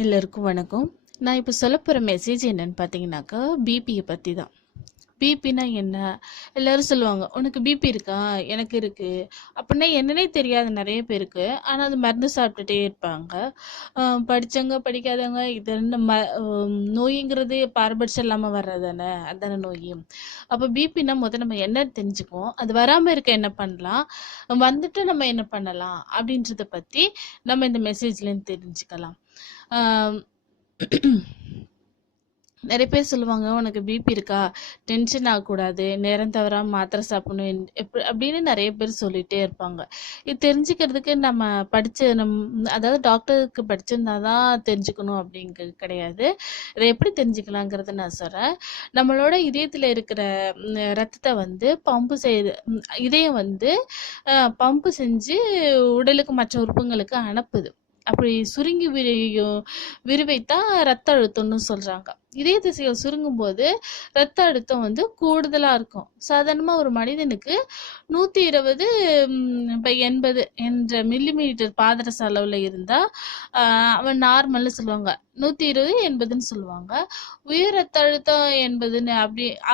எல்லாருக்கும் வணக்கம். நான் இப்போ சொல்ல போகிற மெசேஜ் என்னன்னு பார்த்தீங்கன்னாக்கா, பிபியை பற்றி தான். பிபினா என்ன? எல்லாரும் சொல்லுவாங்க, உனக்கு பிபி இருக்கா? எனக்கு இருக்கு. அப்படின்னா என்னன்னே தெரியாது நிறைய பேருக்கு. ஆனால் அது மருந்து சாப்பிட்டுட்டே இருப்பாங்க. படித்தவங்க படிக்காதவங்க இது ரெண்டு நோய்ங்கிறது பாரபட்சம் இல்லாமல் வர்றதானே, அதான நோய். அப்போ பிபினா முதல்ல நம்ம என்ன தெரிஞ்சுக்குவோம், அது வராமல் இருக்க என்ன பண்ணலாம், வந்துட்டு நம்ம என்ன பண்ணலாம் அப்படின்றத பற்றி நம்ம இந்த மெசேஜ்லேருந்து தெரிஞ்சுக்கலாம். ஆம், நிறைய பேர் சொல்லுவாங்க, உனக்கு பிபி இருக்கா, டென்ஷன் ஆகக்கூடாது, நேரம் தவறாம மாத்திரை சாப்பிடணும், அப்படின்னு நிறைய பேர் சொல்லிட்டே இருப்பாங்க. இது தெரிஞ்சுக்கிறதுக்கு நம்ம அதாவது டாக்டருக்கு படிச்சிருந்தா தான் தெரிஞ்சுக்கணும் அப்படிங்கிறது கிடையாது. இதை எப்படி தெரிஞ்சுக்கலாங்கிறத நான் சொல்கிறேன். நம்மளோட இதயத்தில் இருக்கிற ரத்தத்தை வந்து பம்பு செய்து, இதயம் வந்து பம்பு செஞ்சு உடலுக்கு மற்ற உறுப்புங்களுக்கு அனுப்புது. அப்படி சுருங்கி விரிவைத்தான் ரத்த அழுத்தம்னு சொல்றாங்க. இதய திசைகள் சுருங்கும் போது ரத்த அழுத்தம் வந்து கூடுதலா இருக்கும். சாதாரணமா ஒரு மனிதனுக்கு 120/80 என்ற மில்லிமீட்டர் பாதரச அளவுல இருந்தா அவன் நார்மல்னு சொல்லுவாங்க. 120/80ன்னு சொல்லுவாங்க. உயர் ரத்த அழுத்தம் என்பதுன்னு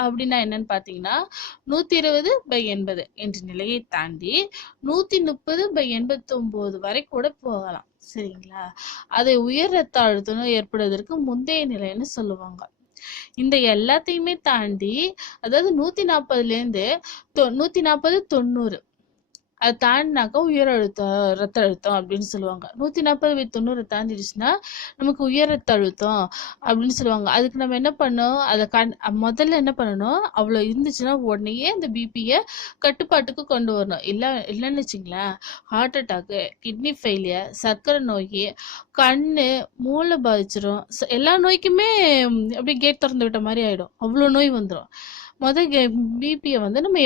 அப்படின்னா என்னன்னு பாத்தீங்கன்னா, 120/80 என்ற நிலையை தாண்டி 130/89 வரை கூட போகலாம். சரிங்களா? அதை உயர் ரத்த அழுத்தம் ஏற்படுவதற்கு முந்தைய நிலைன்னு சொல்லுவாங்க. இந்த எல்லாத்தையுமே தாண்டி, அதாவது 140 140-90 அது தாண்டினாக்கா உயர் அழுத்தம், ரத்த அழுத்தம் அப்படின்னு சொல்லுவாங்க. 140/90 தாண்டிடுச்சுன்னா நமக்கு உயர் ரத்த அழுத்தம் அப்படின்னு சொல்லுவாங்க. அதுக்கு நம்ம என்ன பண்ணோம், அதை முதல்ல என்ன பண்ணணும், அவ்வளோ இருந்துச்சுன்னா உடனே அந்த பிபியை கட்டுப்பாட்டுக்கு கொண்டு வரணும். இல்லைன்னு வச்சுங்களேன், ஹார்ட் அட்டாக்கு, கிட்னி ஃபெயிலியர், சர்க்கரை நோய், கண்ணு, மூளை பாதிச்சிடும். எல்லா நோய்க்குமே அப்படியே கேட் திறந்து விட்ட மாதிரி ஆயிடும். அவ்வளோ நோய் வந்துடும். பிபியை வந்து நம்ம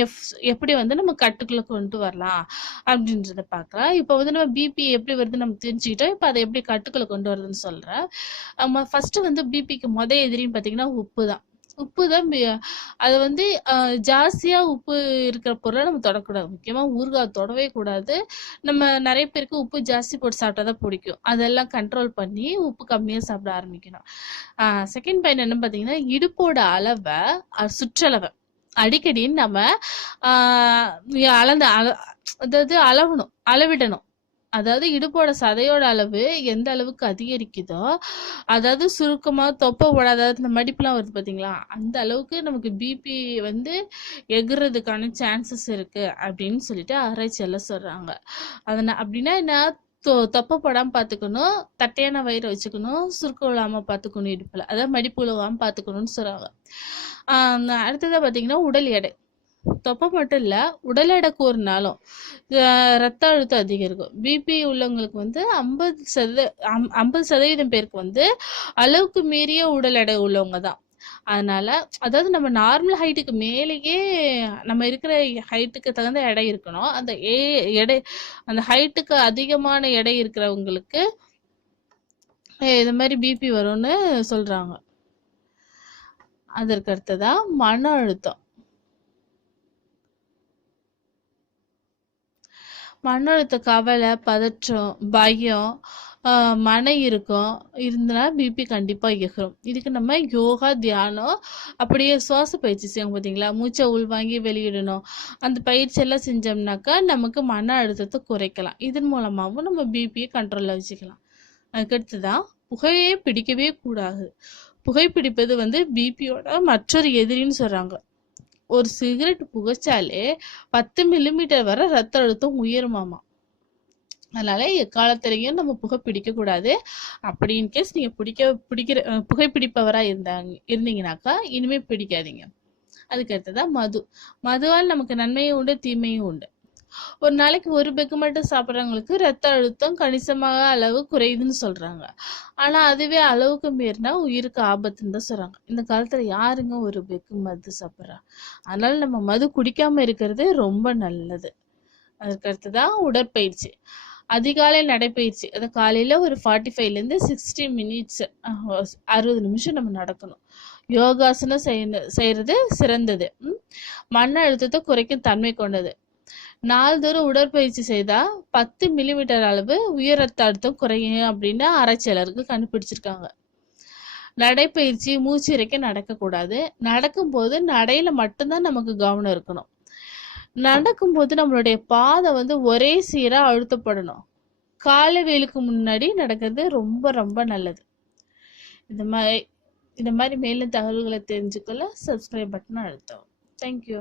எப்படி வந்து நம்ம கட்டுக்குள்ள கொண்டு வரலாம் அப்படின்றத பார்க்கலாம். இப்போ வந்து நம்ம பிபி எப்படி வருது நம்ம தெரிஞ்சுக்கிட்டோம். இப்போ அதை எப்படி கட்டுக்குள்ள கொண்டு வருதுன்னு சொல்றேன். ஃபர்ஸ்ட் வந்து பிபிக்கு எதிரின்னு பார்த்தீங்கன்னா உப்பு தான். உப்பு தான். அதை வந்து ஜாஸ்தியா உப்பு இருக்கிற பொருளை நம்ம தொடக்கூடாது. முக்கியமா ஊறுகாய் தொடவே கூடாது. நம்ம நிறைய பேருக்கு உப்பு ஜாஸ்தி போட்டு சாப்பிட்டாதான் பிடிக்கும். அதெல்லாம் கண்ட்ரோல் பண்ணி உப்பு கம்மியா சாப்பிட ஆரம்பிக்கணும். செகண்ட் பாயிண்ட் என்ன பார்த்தீங்கன்னா, இடுப்போட அளவை, சுற்றளவை அடிக்கடி நம்ம அதாவது அளவிடணும். அதாவது இடுப்போட சதையோட அளவு எந்த அளவுக்கு அதிகரிக்குதோ, அதாவது சுருக்கமா தொப்பை போடாத, அதாவது இந்த மடிப்புலாம் வருது பார்த்தீங்களா, அந்த அளவுக்கு நமக்கு பிபி வந்து எகுறதுக்கான சான்சஸ் இருக்கு அப்படின்னு சொல்லிட்டு ஆராய்ச்சியெல்லாம் சொல்றாங்க. அப்படின்னா என்ன, தொப்பை போடாமல் பார்த்துக்கணும், தட்டையான வயிறை வச்சுக்கணும், சுருக்கம் இல்லாமல் பார்த்துக்கணும், இடுப்பில் அதாவது மடிப்பு விழுவாமல் பார்த்துக்கணும்னு சொல்கிறாங்க. அடுத்ததாக பார்த்தீங்கன்னா உடல் எடை. தொப்பை மட்டும் இல்லை, உடல் எடை கூறினாலும் ரத்த அழுத்தம் அதிகரிக்கும். பிபி உள்ளவங்களுக்கு வந்து 50% பேருக்கு வந்து அளவுக்கு மீறிய உடல் எடை உள்ளவங்க தான். அதனால, அதாவது நம்ம நார்மல் ஹைட்டுக்கு மேலேயே நம்ம இருக்கிற ஹைட்டுக்கு தகுந்த எடை இருக்கணும். எடை, அந்த ஹைட்டுக்கு அதிகமான எடை இருக்கிறவங்களுக்கு இது மாதிரி பிபி வரும்னு சொல்றாங்க. அதற்கு அடுத்ததா மன அழுத்தம். மன அழுத்த, கவலை, பதற்றம், பயம், மன இறுக்கம் இருந்தனா பிபி கண்டிப்பாக எகிரும். இதுக்கு நம்ம யோகா, தியானம், அப்படியே சுவாச பயிற்சி செய்வோம் பார்த்தீங்களா, மூச்சை உள்வாங்கி வெளியிடணும். அந்த பயிற்சியெல்லாம் செஞ்சோம்னாக்கா நமக்கு மன அழுத்தத்தை குறைக்கலாம். இதன் மூலமாகவும் நம்ம பிபியை கண்ட்ரோலில் வச்சுக்கலாம். அதுக்கடுத்துதான் புகையே பிடிக்கவே கூடாது. புகைப்பிடிப்பது வந்து பிபியோட மற்றொரு எதிரின்னு சொல்கிறாங்க. ஒரு சிகரெட் புகைச்சாலே 10 மில்லிமீட்டர் வரை ரத்த அழுத்தம் உயருமாமா. அதனால எக்காலத்திலையும் நம்ம புகை பிடிக்க கூடாது. அப்படி இன்கேஸ் நீங்க புகைப்பிடிப்பவரா இருந்தீங்கன்னாக்கா இனிமே பிடிக்காதீங்க. அதுக்கு அடுத்ததான் மதுவால் நமக்கு நன்மையும் உண்டு, தீமையும் உண்டு. ஒரு நாளைக்கு ஒரு பெக்கு மட்டும் சாப்பிட்றவங்களுக்கு ரத்த அழுத்தம் கணிசமாக அளவு குறையுதுன்னு சொல்றாங்க. ஆனா அதுவே அளவுக்கு மீறினா உயிருக்கு ஆபத்துன்னு தான் சொல்றாங்க. இந்த காலத்துல யாருங்க ஒரு பெக்கு மது சாப்பிட்றா? அதனால நம்ம மது குடிக்காம இருக்கிறது ரொம்ப நல்லது. அதுக்கு அடுத்ததான் உடற்பயிற்சி. அதிகாலை நடைப்பயிற்சி. அது காலையில ஒரு 45 to 60 minutes, 60 நிமிஷம் நம்ம நடக்கணும். யோகாசனம் செய்யறது சிறந்தது. மன அழுத்தத்தை குறைக்கும் தன்மை கொண்டது. நாள்தோறும் உடற்பயிற்சி செய்தா 10 மில்லிமீட்டர் அளவு உயர் ரத்த அழுத்தம் குறையும் அப்படின்னு ஆராய்ச்சியாளருக்கு கண்டுபிடிச்சிருக்காங்க. நடைப்பயிற்சி மூச்சு இறைக்க நடக்கக்கூடாது. நடக்கும்போது நடையில மட்டும்தான் நமக்கு கவனம் இருக்கணும். நடக்கும்போது நம்மளுடைய பாதை ஒரே சீரா அழுத்தப்படணும். காலை வெயிலுக்கு முன்னாடி நடக்கிறது ரொம்ப ரொம்ப நல்லது. இந்த மாதிரி மேலும் தகவல்களை தெரிஞ்சுக்கொள்ள சப்ஸ்கிரைப் பட்டனை அழுத்தவும். தேங்க்யூ.